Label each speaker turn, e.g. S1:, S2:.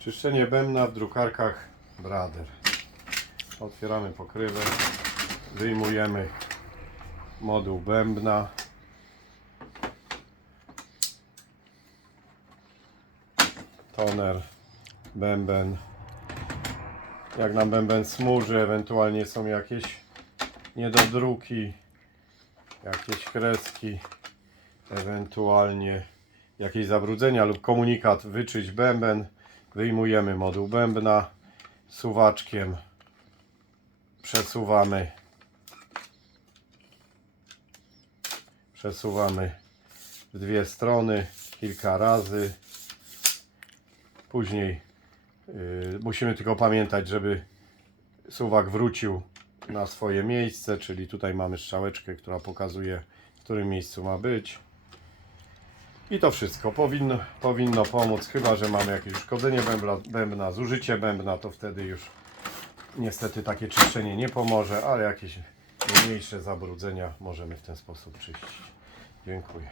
S1: Czyszczenie bębna w drukarkach Brader. Otwieramy pokrywę, wyjmujemy moduł bębna. Toner, bęben. Jak nam bęben smuży, ewentualnie są jakieś niedodruki, jakieś kreski, ewentualnie jakieś zabrudzenia lub komunikat wyczyść bęben. Wyjmujemy moduł bębna suwaczkiem. Przesuwamy. Przesuwamy w dwie strony kilka razy. Później yy, musimy tylko pamiętać, żeby suwak wrócił na swoje miejsce, czyli tutaj mamy strzałeczkę, która pokazuje, w którym miejscu ma być. I to wszystko powinno, powinno pomóc, chyba że mamy jakieś uszkodzenie bębna, bębna, zużycie bębna, to wtedy już niestety takie czyszczenie nie pomoże, ale jakieś mniejsze zabrudzenia możemy w ten sposób czyścić. Dziękuję.